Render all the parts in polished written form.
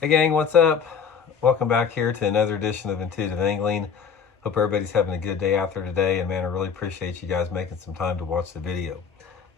Hey gang, what's up? Welcome back here to another edition of Intuitive Angling. Hope everybody's having a good day out there today, and man, I really appreciate you guys making some time to watch the video.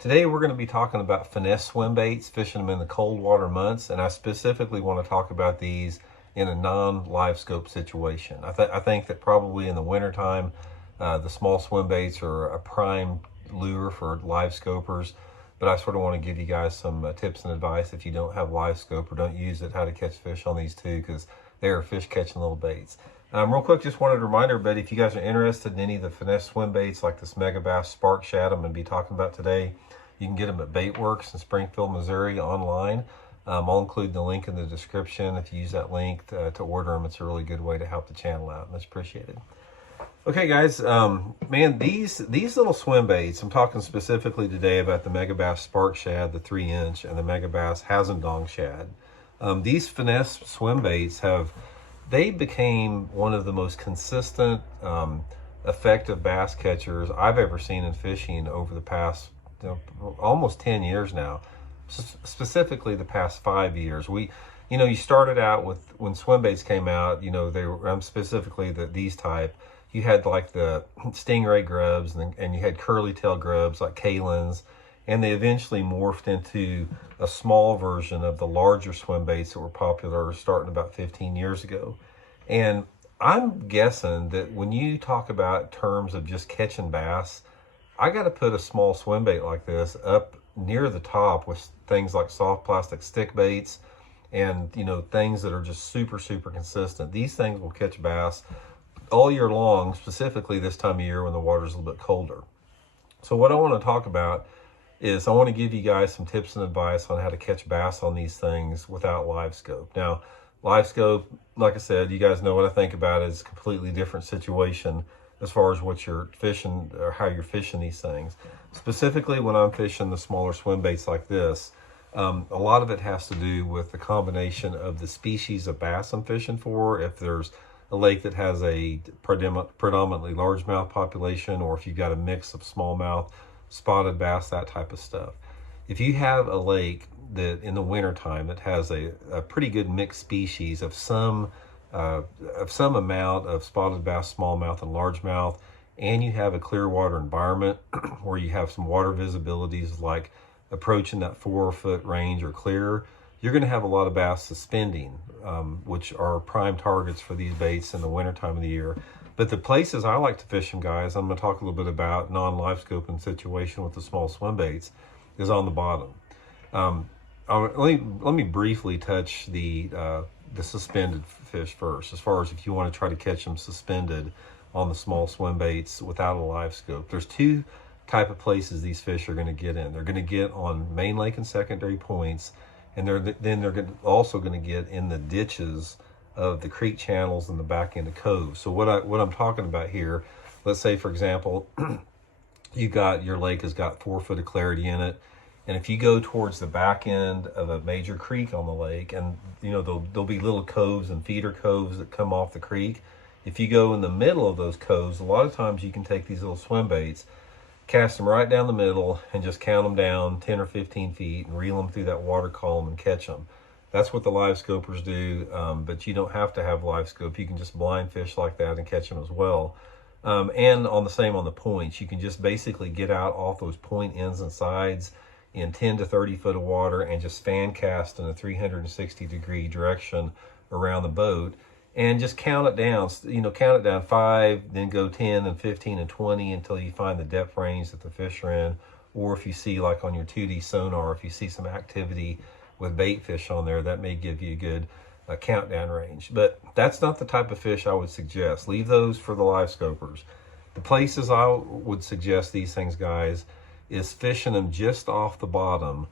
Today we're going to be talking about finesse swim baits, fishing them in the cold water months, and I specifically want to talk about these in a non-live scope situation. I think that probably in the wintertime, the small swim baits are a prime lure for live scopers. But I sort of want to give you guys some tips and advice if you don't have live scope or don't use it, how to catch fish on these too, because they are fish catching little baits. Real quick, just wanted to remind everybody, if you guys are interested in any of the finesse swim baits like this Mega Bass Spark Shad I'm going to be talking about today, you can get them at Baitworks in Springfield, Missouri online. I'll include the link in the description. If you use that link to order them, it's a really good way to help the channel out. Much appreciated. Okay guys, man, these little swim baits, I'm talking specifically today about the Mega Bass Spark Shad, the 3-inch, and the Mega Bass Hazendong Shad. These finesse swim baits they became one of the most consistent, effective bass catchers I've ever seen in fishing over the past, almost 10 years now. Specifically the past 5 years. You started out with, when swim baits came out, they were, specifically these type, you had like the stingray grubs and you had curly tail grubs like Kalins, and they eventually morphed into a small version of the larger swim baits that were popular starting about 15 years ago. And I'm guessing that when you talk about terms of just catching bass, I got to put a small swim bait like this up near the top with things like soft plastic stick baits and things that are just super consistent. These things will catch bass all year long, specifically this time of year when the water's a little bit colder. So what I want to talk about is I want to give you guys some tips and advice on how to catch bass on these things without live scope. Now, live scope, like I said, you guys know what I think about it. It's a completely different situation as far as what you're fishing or how you're fishing these things. Specifically when I'm fishing the smaller swim baits like this, a lot of it has to do with the combination of the species of bass I'm fishing for. If there's a lake that has a predominantly largemouth population, or if you've got a mix of smallmouth, spotted bass, that type of stuff. If you have a lake that in the wintertime that has a pretty good mixed species of some amount of spotted bass, smallmouth, and largemouth, and you have a clear water environment where you have some water visibilities like approaching that 4-foot range or clearer, you're going to have a lot of bass suspending, which are prime targets for these baits in the winter time of the year. But the places I like to fish them, guys, I'm going to talk a little bit about non-live scoping situation with the small swim baits, is on the bottom. Let me briefly touch the suspended fish first, as far as if you want to try to catch them suspended on the small swim baits without a live scope. There's two type of places these fish are going to get in. They're going to get on main lake and secondary points, and they're also going to get in the ditches of the creek channels and the back end of coves. So what I'm talking about here, let's say for example, your lake has got 4 foot of clarity in it, and if you go towards the back end of a major creek on the lake, and there'll be little coves and feeder coves that come off the creek. If you go in the middle of those coves, a lot of times you can take these little swim baits, cast them right down the middle, and just count them down 10 or 15 feet and reel them through that water column and catch them. That's what the live scopers do, but you don't have to have live scope. You can just blind fish like that and catch them as well. And on the points, you can just basically get out off those point ends and sides in 10 to 30 foot of water and just fan cast in a 360-degree direction around the boat. And just count it down, count it down 5, then go 10 and 15 and 20 until you find the depth range that the fish are in. Or if you see, like on your 2D sonar, if you see some activity with bait fish on there, that may give you a good countdown range. But that's not the type of fish I would suggest. Leave those for the live scopers. The places I would suggest these things, guys, is fishing them just off the bottom.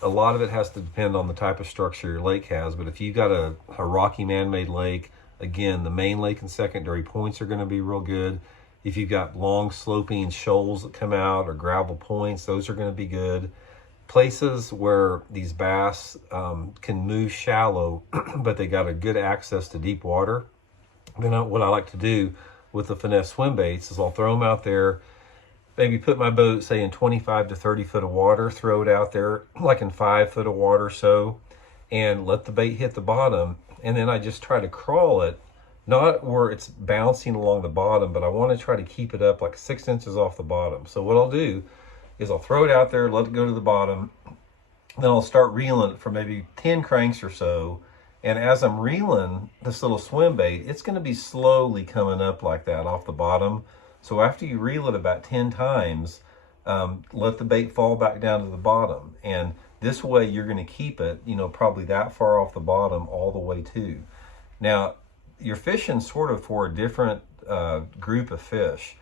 A lot of it has to depend on the type of structure your lake has, but if you've got a rocky man-made lake, again, the main lake and secondary points are going to be real good. If you've got long sloping shoals that come out or gravel points, those are going to be good. Places where these bass can move shallow, but they got a good access to deep water, then what I like to do with the finesse swim baits is I'll throw them out there, maybe put my boat, say, in 25 to 30 foot of water, throw it out there like in 5 foot of water or so, and let the bait hit the bottom. And then I just try to crawl it, not where it's bouncing along the bottom, but I want to try to keep it up like 6 inches off the bottom. So what I'll do is I'll throw it out there, let it go to the bottom, then I'll start reeling it for maybe 10 cranks or so. And as I'm reeling this little swim bait, it's going to be slowly coming up like that off the bottom. So after you reel it about 10 times, let the bait fall back down to the bottom. And this way you're going to keep it, you know, probably that far off the bottom all the way to. Now, you're fishing sort of for a different group of fish.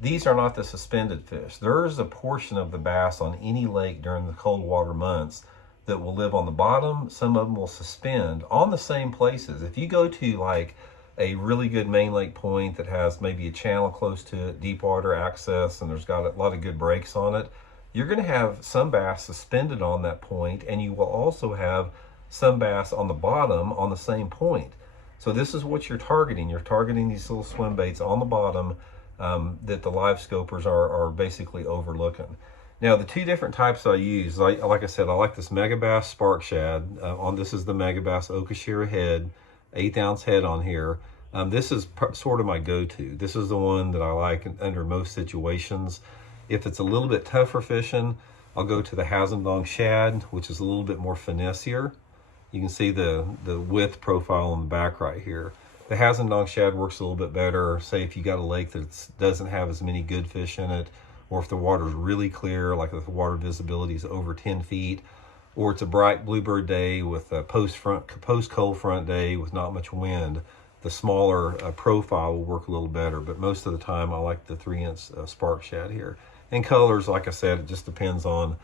These are not the suspended fish. There is a portion of the bass on any lake during the cold water months that will live on the bottom. Some of them will suspend on the same places. If you go to like a really good main lake point that has maybe a channel close to it, deep water access, and there's got a lot of good breaks on it, you're going to have some bass suspended on that point, and you will also have some bass on the bottom on the same point. So this is what you're targeting. You're targeting these little swim baits on the bottom that the live scopers are basically overlooking. Now, the two different types I use, like I said, I like this Megabass Spark Shad. This is the Megabass Okashira head, 1/8 ounce head on here. This is sort of my go-to. This is the one that I like under most situations. If it's a little bit tougher fishing, I'll go to the Hazendong Shad, which is a little bit more finessier. You can see the width profile on the back right here. The Hazendong Shad works a little bit better, say if you got a lake that doesn't have as many good fish in it, or if the water's really clear, like if the water visibility is over 10 feet, or it's a bright bluebird day with a post-cold front day with not much wind, the smaller profile will work a little better. But most of the time, I like the 3-inch Spark Shad here. And colors, like I said, it just depends on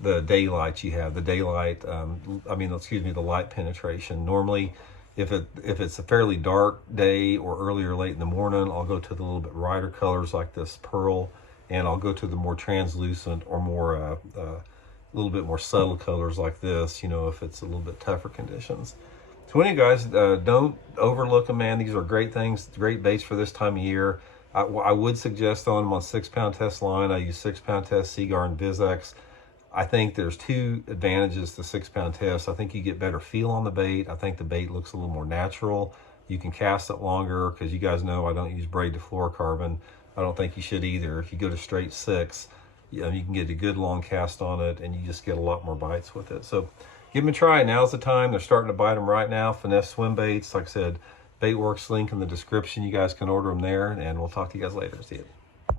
the daylight you have. The daylight, the light penetration. Normally, if it's a fairly dark day or early or late in the morning, I'll go to the little bit brighter colors like this pearl, and I'll go to the more translucent or more a little bit more subtle colors like this, you know, if it's a little bit tougher conditions. So anyway, guys, don't overlook them, man. These are great things, great baits for this time of year. I would suggest throwing them on 6-pound test line. I use 6-pound test Seaguar and Vizex. I think there's two advantages to 6-pound test. I think you get better feel on the bait. I think the bait looks a little more natural. You can cast it longer, because you guys know I don't use braid to fluorocarbon. I don't think you should either. If you go to straight 6, you can get a good long cast on it, and you just get a lot more bites with it. So give them a try. Now's the time. They're starting to bite them right now. Finesse swim baits. Like I said, Baitworks link in the description. You guys can order them there, and we'll talk to you guys later. See you.